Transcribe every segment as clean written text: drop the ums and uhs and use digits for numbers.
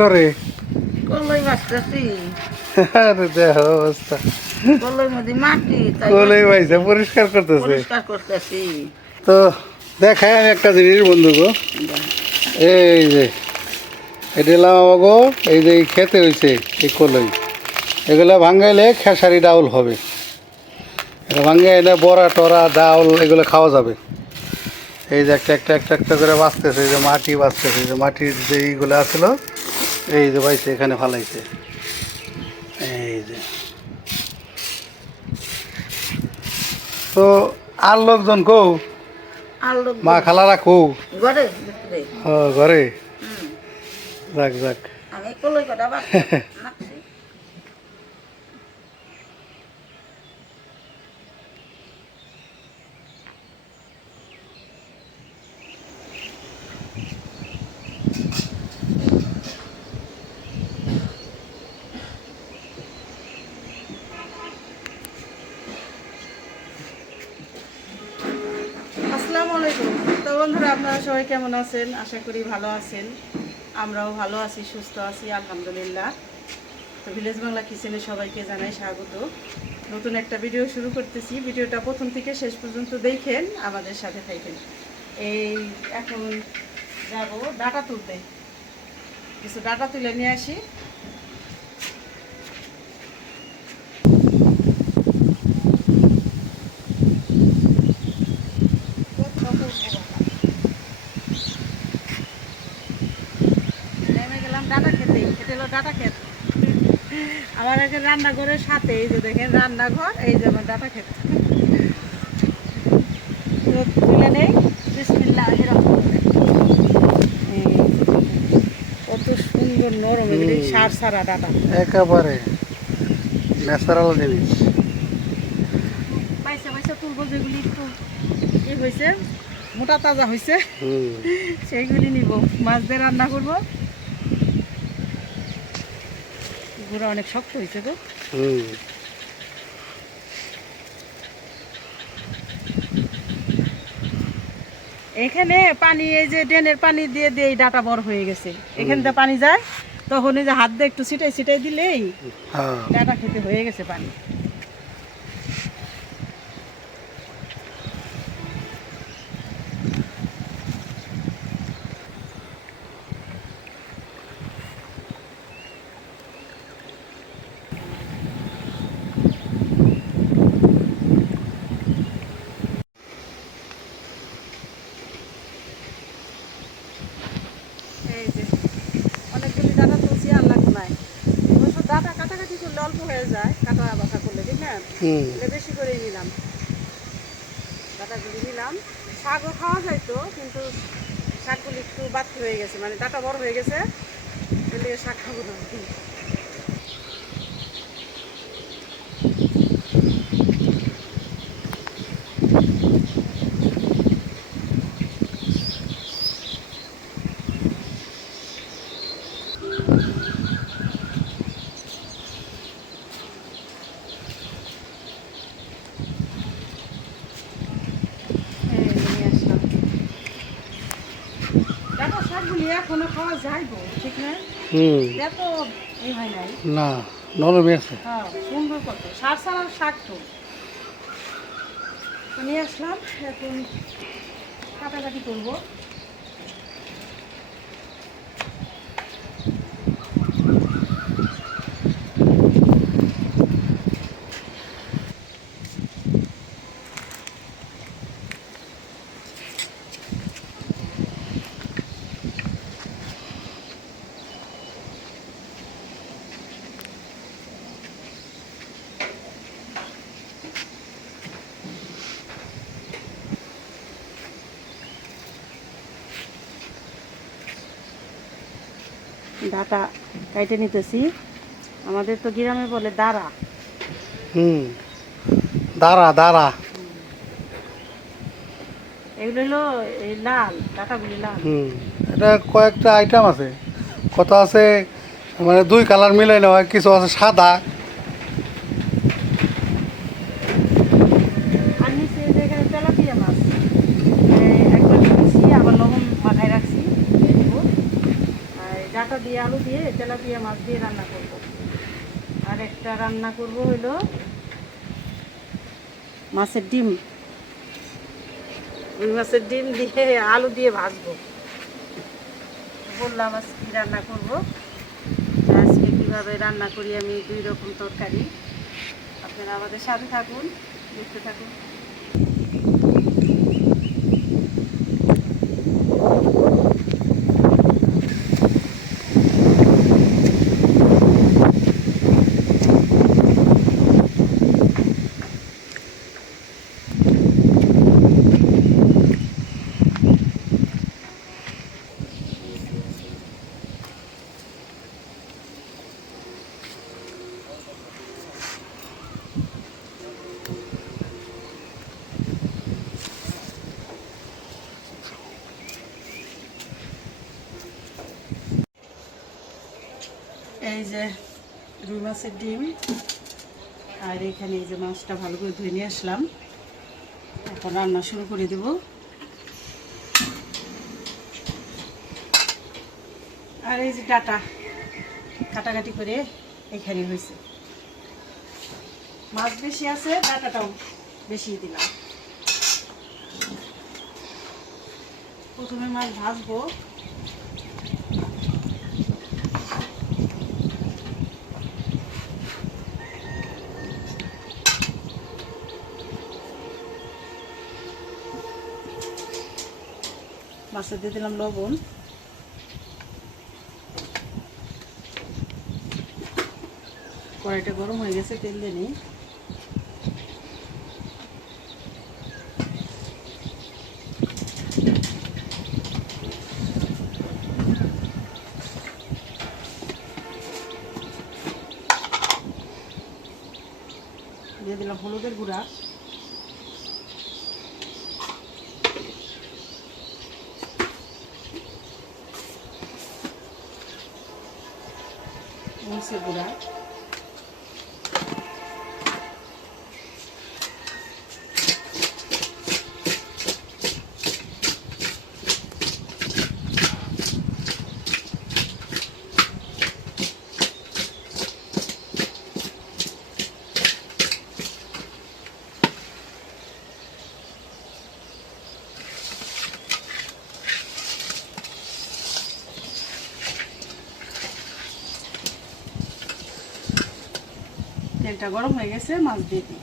করে? কলাই বাঁচতেছি। আরে দেখো অবস্থা, কলাই মধ্যে মাটি তাই কলাই ভাইসা পরিষ্কার করতেছে। পরিষ্কার করতেছি। তো দেখাই আমি একটা জিনিস বন্ধুগো, এই যে এটা এলাম আমাগো, এই যে খেতে হয়েছে এই কলাই, এগুলো ভাঙ্গাইলে খেসারি ডাউল হবে। এটা ভাঙ্গাইলে বড়া টরা ডাউল এগুলো খাওয়া যাবে। এই যে একটা একটা একটা একটা করে বাঁচতেছে, এই যে মাটি বাঁচতেছে, এই যে মাটির যে এইগুলো আছিল, এই যে বাইছে এখানে ফালাইছে। এই যে তো আর লোকজন কৌ, আর লোক মা খালারা কৌ? ঘরে ভিতরে। ও ঘরে, হুম, যাক যাক। আমি কলাই কটা বাঁচছি। আসসালামু আলাইকুম। তো বন্ধুরা, আপনারা সবাই কেমন আছেন? আশা করি ভালো আছেন। আমরাও ভালো আছি, সুস্থ আছি আলহামদুলিল্লাহ। তো ভিলেজ বাংলা কিচেনে সবাইকে জানাই স্বাগত। নতুন একটা ভিডিও শুরু করতেছি। ভিডিওটা প্রথম থেকে শেষ পর্যন্ত দেখেন, আমাদের সাথে থাকেন। এই এখন যাব ডাটা তুলতে, কিছু ডাটা তুলে নিয়ে আসি। নেমে গেলাম ডাটা খেতে। এটা হলো ডাটা ক্ষেত। আমার এখানে রান্নাঘরের সাথে, এই যে দেখেন রান্নাঘর, এই যে আমার ডাটা ক্ষেত। তো তুলে নেই, বিসমিল্লাহির রহমানির রহিম। কত সুন্দর নরম, এগুলি সার সারা ডাটা, একেবারে ন্যাচারাল জিনিস। পয়সা পয়সা তুলবো, যেগুলি একটু ই হয়েছে, মোটা তাজা হয়েছে, হুম, সেইগুলি নিব, মাছ দিয়ে রান্না করবো। গুঁড়া অনেক শক্ত হয়েছে গো। হুম। এখানে পানি, এই যে ড্রেনের পানি দিয়ে দিয়ে এই ডাটা বড় হয়ে গেছে। এখান থেকে পানি যায়, তখন এই যে হাত দিয়ে একটু ছিটাই ছিটাই দিলেই হ্যাঁ, ডাটা খেতে হয়ে গেছে পানি। এই যে অনেকগুলি ডাটা তুলছি, আর লাগবে নাই। অবশ্য ডাটা কাটাকাটি করলে অল্প হয়ে যায়, কাটা বাছা করলে, ঠিক না? হুম, এটা বেশি করেই নিলাম, ডাটাগুলি নিলাম। শাকও খাওয়া যাইতো, কিন্তু শাকগুলি একটু বাড়তি হয়ে গেছে, মানে ডাটা বড় হয়ে গেছে, এর লিগে শাক খাবো না। এই যে নিয়ে আসলাম ডাটা। শাকগুলি এখনো খাওয়া যাইবো, ঠিক না? হুম। এত এই হয় নাই। না, নরমই আছে। হ্যাঁ, সুন্দর কত সার সারা শাক। তো নিয়ে আসলাম, এখন কাটাকাটি করবো। ডাটা কাইটে নিতেছি। আমাদের তো গ্রামে বলে দাঁড়া। হুম, দাঁড়া দাঁড়া। এগুলো হলো এই লাল ডাটাগুলি, লাল। হুম, এটা কয়েকটা আইটেম আছে, কত আছে, মানে দুই কালার মিলাই নেওয়া হয়, কিছু আছে সাদা। আর নিচে যে এখানে তেলাপিয়া মাছ, একবার দিয়েছি, আবার লবণ মাথায় রাখছি, দিয়ে দিব। আর এই ডাটা দিয়ে আলু দিয়ে তেলাপিয়া মাছ দিয়ে রান্না করব। আর একটা রান্না করব হলো মাছের ডিম, রুই মাছের ডিম দিয়ে আলু দিয়ে ভাজবো। বললাম আজকে কী রান্না করব, আজকে কীভাবে রান্না করি আমি 2 রকম তরকারি। আপনারা আমাদের সাথে থাকুন, দেখতে থাকুন। এই যে রুই মাছের ডিম, আর এখানে এই যে মাছটা ভালো করে ধুয়ে নিয়ে আসলাম। এখন রান্না শুরু করে দেব। আর এই যে ডাটা কাটাকাটি করে এখানে হয়েছে, মাছ বেশি আছে, ডাটাটাও বেশি দিলাম। প্রথমে মাছ ভাজবো। মাছে দিয়ে দিলাম লবণ, কড়াইটা গরম হয়ে গেছে, তেল দিয়ে নিই। দিয়ে দিলাম হলুদের গুঁড়া, মরিচের গুঁড়া, তেলটা গরম হয়ে গেছে, মাছ দিয়ে দিই।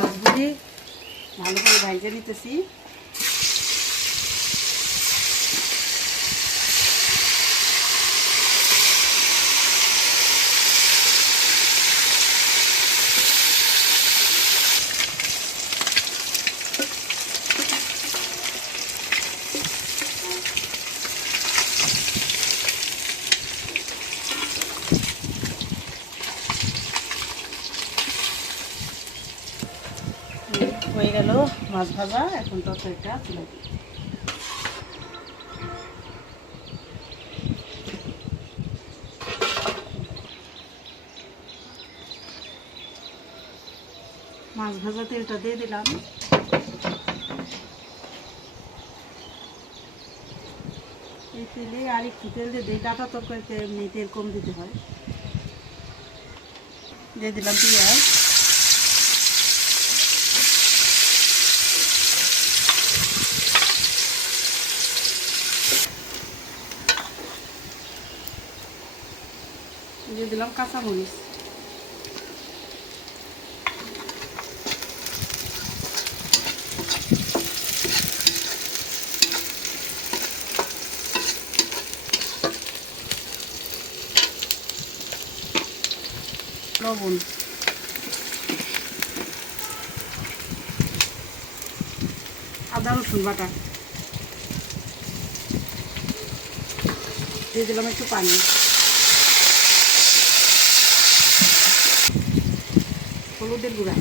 মাছগুলি ভালো করে ভাজে নিতেছি। হয়ে গেল মাছ ভাজা, এখন তরকারিটা তুলে দিই। মাছ ভাজা তেলটা দিয়ে দিলাম। এই তেলে আর একটু তেল দিয়ে দিই, ডাটা তরকারিতে এমনি তেল কম দিতে হয়। দিয়ে দিলাম পেঁয়াজ, দিয়ে দিলাম কাঁচামরিচ, লবণ, আদা রসুন বাটা, দিয়ে দিলাম একটু পানি, হলুদের গুঁড়া,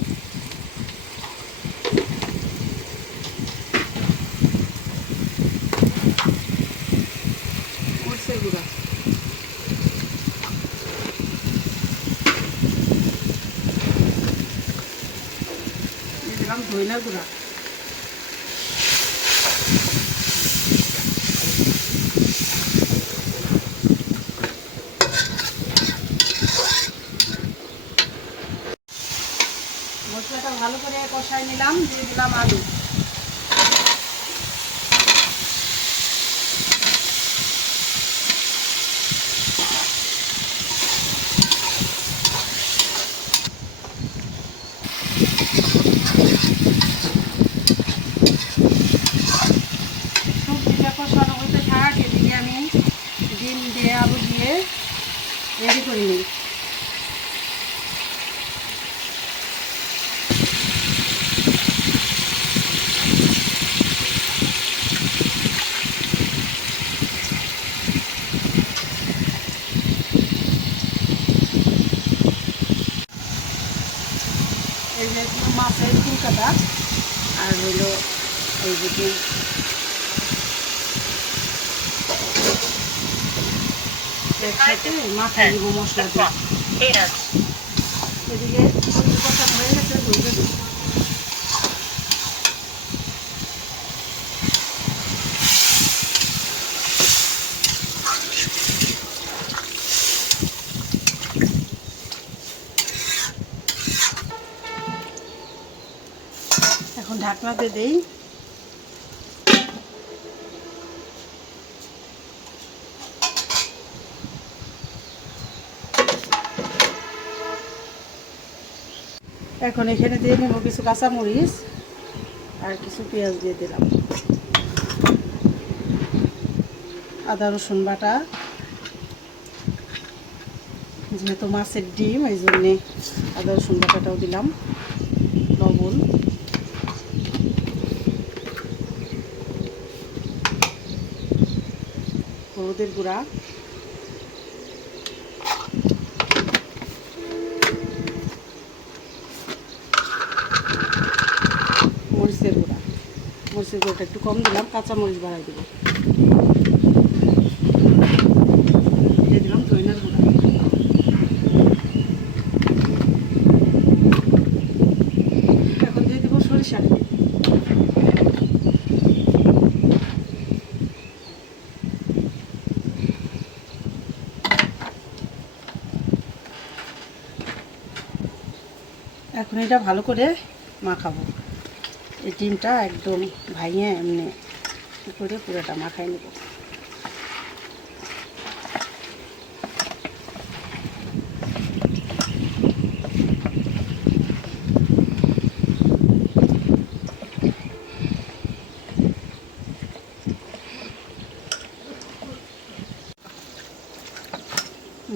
মরিচের গুঁড়া, দিয়ে দিলাম ধনিয়ার গুঁড়া, মশলাটা ভালো করে কষায় নিলাম, দিয়ে দিলাম আলু, সবজিটা কষানো হতে থাক, এদিকে আমি ডিম দিয়ে আলু দিয়ে রেডি করে নিই। এই যে মাছের ফুলকাটা আর হইলো এই যে ডিম। একসাথে মাখাই দিব মশলা দিয়ে। এদিকে কষা হয়ে গেছে, ধুয়ে দিই। এখন ঢাকনাতে দেই। এখন এখানে দিয়ে নেব কিছু কাঁচামরিচ আর কিছু পেঁয়াজ দিয়ে দিলাম, আদা রসুন বাটা, যেহেতু মাছের ডিম এই জন্যে আদা রসুন বাটাটাও দিলাম, লবণ, হলুদের গুঁড়া, মরিচের গুঁড়া। মরিচের গুঁড়োটা একটু কম দিলাম, কাঁচা মরিচ বাড়াই দেবো। দিয়ে দিলাম ধনিয়ার গুঁড়া। এখন দিয়ে দেবো সরিষার তেল। এখন এটা ভালো করে মাখাবো। এই ডিমটা একদম ভাইয়ে এমনি করে পুরোটা মাখাই নেব।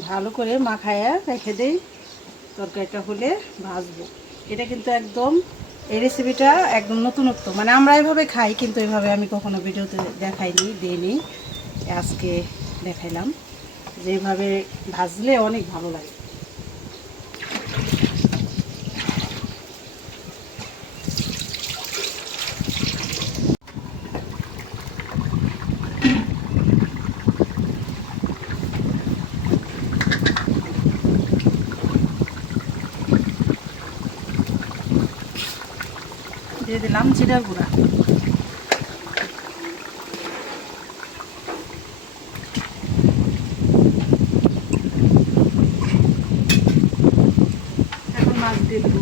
ভালো করে মাখায়া রেখে দেই, তরকারিটা হলে ভাজবো। এটা কিন্তু একদম, এই রেসিপিটা একদম নতুনত্ব, মানে আমরা এভাবে খাই কিন্তু এভাবে আমি কখনো ভিডিওতে দেখাইনি, দিইনি, আজকে দেখাইলাম। যেভাবে ভাজলে অনেক ভালো লাগে। দিয়ে দিলাম জিরার গুঁড়া, এখন মাছ দিয়ে দেবো।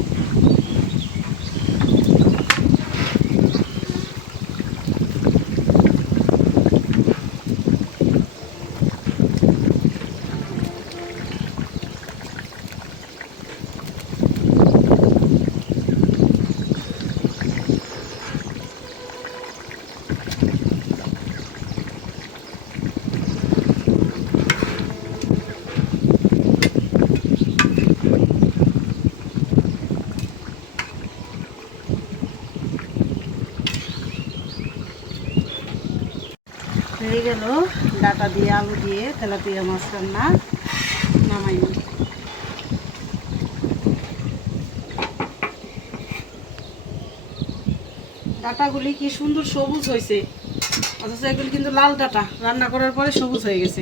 ডাটা দিয়ে আলু দিয়ে তেলাপিয়া মাছ রান্না নামাই নিই। ডাটাগুলি কি সুন্দর সবুজ হয়েছে, অথচ এগুলি কিন্তু লাল ডাটা, রান্না করার পরে সবুজ হয়ে গেছে।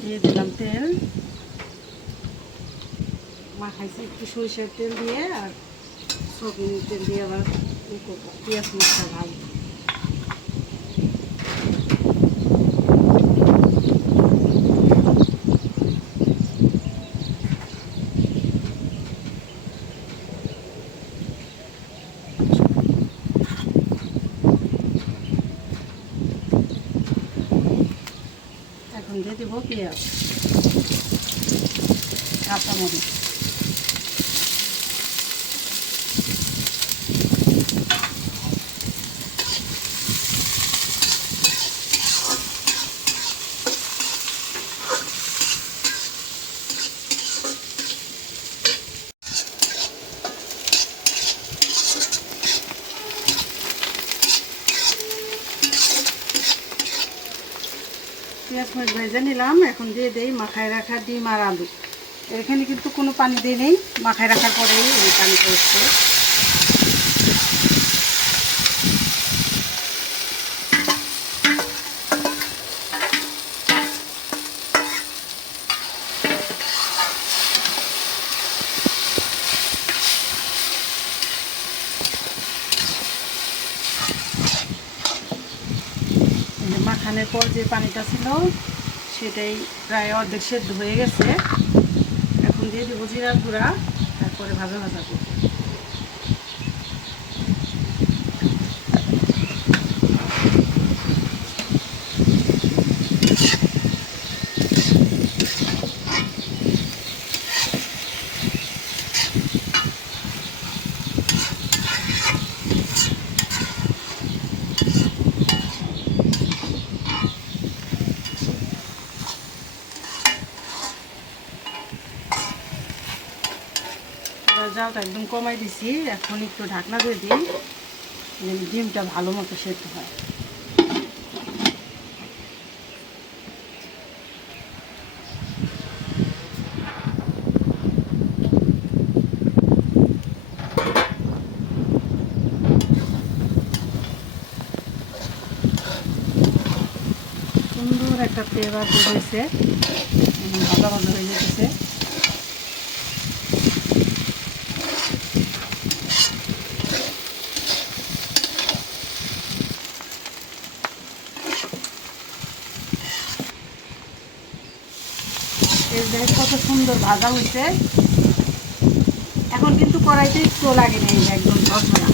দিয়ে দিলাম তেল, মাখাইছি একটু সরিষার তেল দিয়ে, আর সয়াবিন তেল দিয়ে আবার পেঁয়াজ মশলা ভাজবো। এখন দিয়ে দেবো পেঁয়াজ, কাঁচামরিচ, পেঁয়াজ মরিচ ভেজে নিলাম। এখন দিয়ে দেই মাখায় রাখা ডিম আর আলু। এখানে কিন্তু কোনো পানি দিয়ে নেই, মাখায় রাখার পরেই এই পানি পড়ছে। মাখানোর পর যে পানিটা ছিল সেটাই প্রায় অর্ধেক সেদ্ধ হয়ে গেছে। এখন দিয়ে দেবো জিরার গুঁড়া, তারপরে ভাজা ভাজা করব। জালটা একদম কমাই দিছি। এখন একটু ঢাকনা দিয়ে দিই, ডিমটা ভালো মতো সেদ্ধ হয়। সুন্দর একটা ফ্লেভার বের হয়েছে, ভাজা ভাজা হয়ে যেতেছে। কত সুন্দর ভাজা হয়েছে। এখন কিন্তু কড়াইতে একটু লাগে নেই, একদম ঝরঝরা।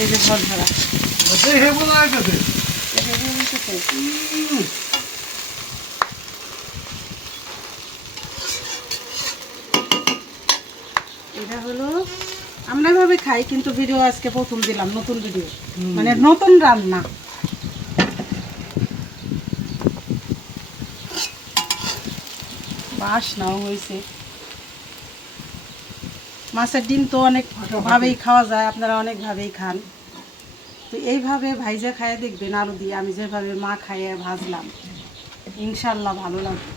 এই যে ঝরঝরা এটা হলো আমরা এভাবে খাই, কিন্তু ভিডিও আজকে প্রথম দিলাম, নতুন ভিডিও, মানে নতুন রান্না। বাসনাও হয়েছে। মাছের ডিম তো অনেক ভাবেই খাওয়া যায়, আপনারা অনেকভাবেই খান। তো এইভাবে ভাইজা খাইয়ে দেখবেন আলু দিয়ে, আমি যেভাবে মা খাইয়ে ভাজলাম, ইনশাল্লাহ ভালো লাগবে।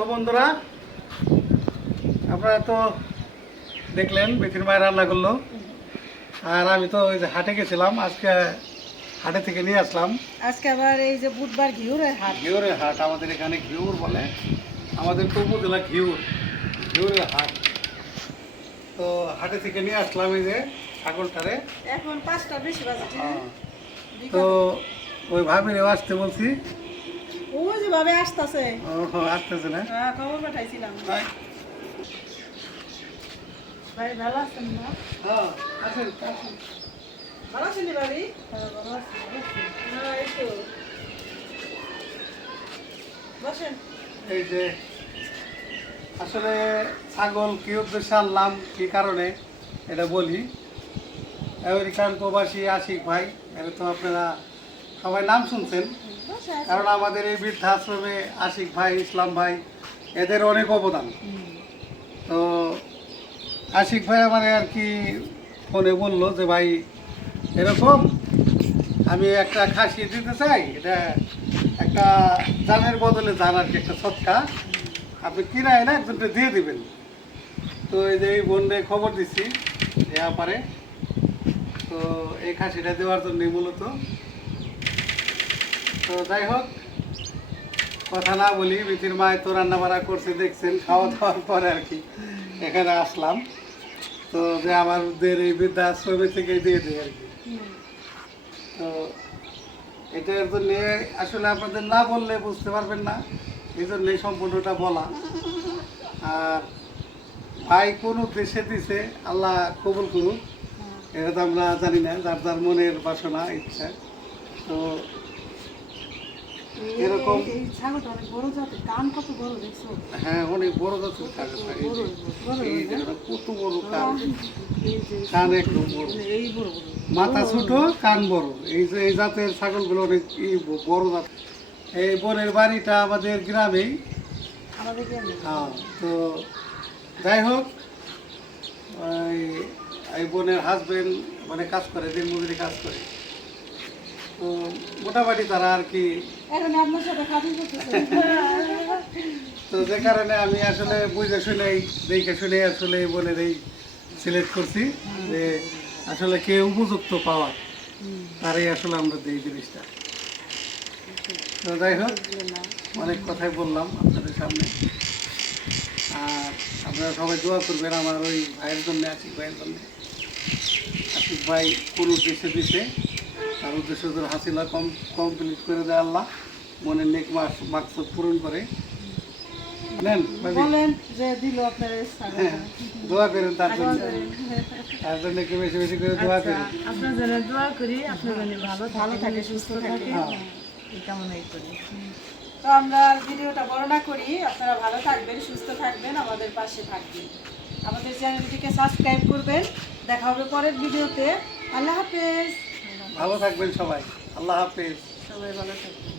তো বন্ধুরা, আপনারা তো দেখলেন বেতির মায়ের রান্না করলো। আর আমি তো ওই যে হাটে গেছিলাম, আজকে হাটে থেকে নিয়ে আসলাম। আজকে আবার এই যে বুধবার ঘিউরের হাট। ঘিউরের হাট, আমাদের এখানে ঘিউর বলে, আমাদের তো উপজেলা ঘিউরের হাট। তো হাটে থেকে নিয়ে আসলাম এই যে ছাগলটারে। এখন 5টা বেশি বাজে। তো ওই ভাবিরেও আসতে বলছি। ওই যে ভাবে আসতেছে। ও আসতেছে না? হ্যাঁ, খবর পাঠাইছিলাম। ভাই ভাই ভালো আছেন না? হ্যাঁ আসেন আসেন। ভালো আছেন নি ভাবি? হ্যাঁ, এই তো। বসেন। এই যে আসলে ছাগল কি উদ্দেশ্যে আনলাম কি কারণে এটা বলি। আমেরিকান প্রবাসী আশিক ভাই, এটা তো আপনারা সবাই নাম শুনছেন, বসেন। কারণ আমাদের এই বৃদ্ধাশ্রমে আশিক ভাই, ইসলাম ভাই, এদের অনেক অবদান। তো আশিক ভাই আমার আর কি ফোনে বললো যে ভাই এরকম আমি একটা খাসি দিতে চাই, এটা একটা জানের বদলে জান আর কি, একটা সৎকা আপনি কিনাই না একজনকে দিয়ে দিবেন। তো এই যে এই বোনকে খবর দিচ্ছি দেওয়া পারে, তো এই খাসিটা দেওয়ার জন্যই মূলত। তো যাই হোক, কথা না বলি, মিথির মায় তো রান্না বাড়া করছে দেখছেন, খাওয়া দাওয়ার পরে আর কি এখানে আসলাম। তো যে আমাদের এই বৃদ্ধাশ্রমে থেকে দিয়ে দেয় আর কি। তো এটার জন্য আসলে আপনাদের না বললে বুঝতে পারবেন না, এই জন্যই সম্পূর্ণটা বলা। আর ভাই কোন উদ্দেশ্যে দিছে আল্লাহ কবুল করুক, এটা তো আমরা জানি না, যার যার মনের বাসনা ইচ্ছা। তো এরকম এই ছাগলটা অনেক বড় জাতের, কান কত বড় দেখছো? হ্যাঁ অনেক বড় জাতের থাকে ভাই। এই যে- বড়, এই যে এটা কত বড় কান, এই যে কান একদম বড়, এই বড় বড়। মাথা ছোট কান বড়। এই যে এই জাতের ছাগলগুলো অনেক বড় জাত। এই বোনের বাড়িটা আমাদের গ্রামেই। আমাদের গ্রামে। হ্যাঁ, তো যাই হোক, এই বোনের হাজবেন্ড মানে কাজ করে, দিনমজুরি কাজ করে। তো মোটামুটি তারা আর কি, এখন আপনার সাথে খাতির করতেছে। তো যে কারণে আমি আসলে বুঝে শুনেই দেখে শুনে আসলে এই বোনের এই সিলেক্ট করছি যে আসলে কে উপযুক্ত পাওয়ার, তারই আসলে আমরা দিই জিনিসটা। তো যাই হোক, অনেক কথাই বললাম আপনাদের সামনে। আর আপনারা সবাই দোয়া করবেন আমার ওই ভাইয়ের জন্য, আশিক ভাইয়ের জন্য। আশিক ভাই কোন উদ্দেশ্যে দিছে, তার উদ্দেশ্য ধরে হাসিলা কমপ্লিট করে দেয় আল্লাহ, মনের নেক মাকসুদ পূরণ করে। নেন ভাবি, বলেন যে দিল আপনার এই হ্যাঁ, ছাগলটা। দোয়া করেন তার জন্য, তার জন্য একটু বেশি বেশি করে দোয়া করেন। আপনার জন্য দোয়া করি, আপনার জন্য ভালো থাকে, সুস্থ থাকে, হ্যাঁ। এই কামনাই করি। তো আমরা ভিডিওটা বর্ণনা করি, আপনারা ভালো থাকবেন, সুস্থ থাকবেন, আমাদের পাশে থাকবেন, আমাদের চ্যানেলটিকে সাবস্ক্রাইব করবেন। দেখা হবে পরের ভিডিওতে। আল্লাহ হাফেজ। ভালো থাকবেন সবাই, আল্লাহ হাফেজ। সবাই ভালো থাকবেন।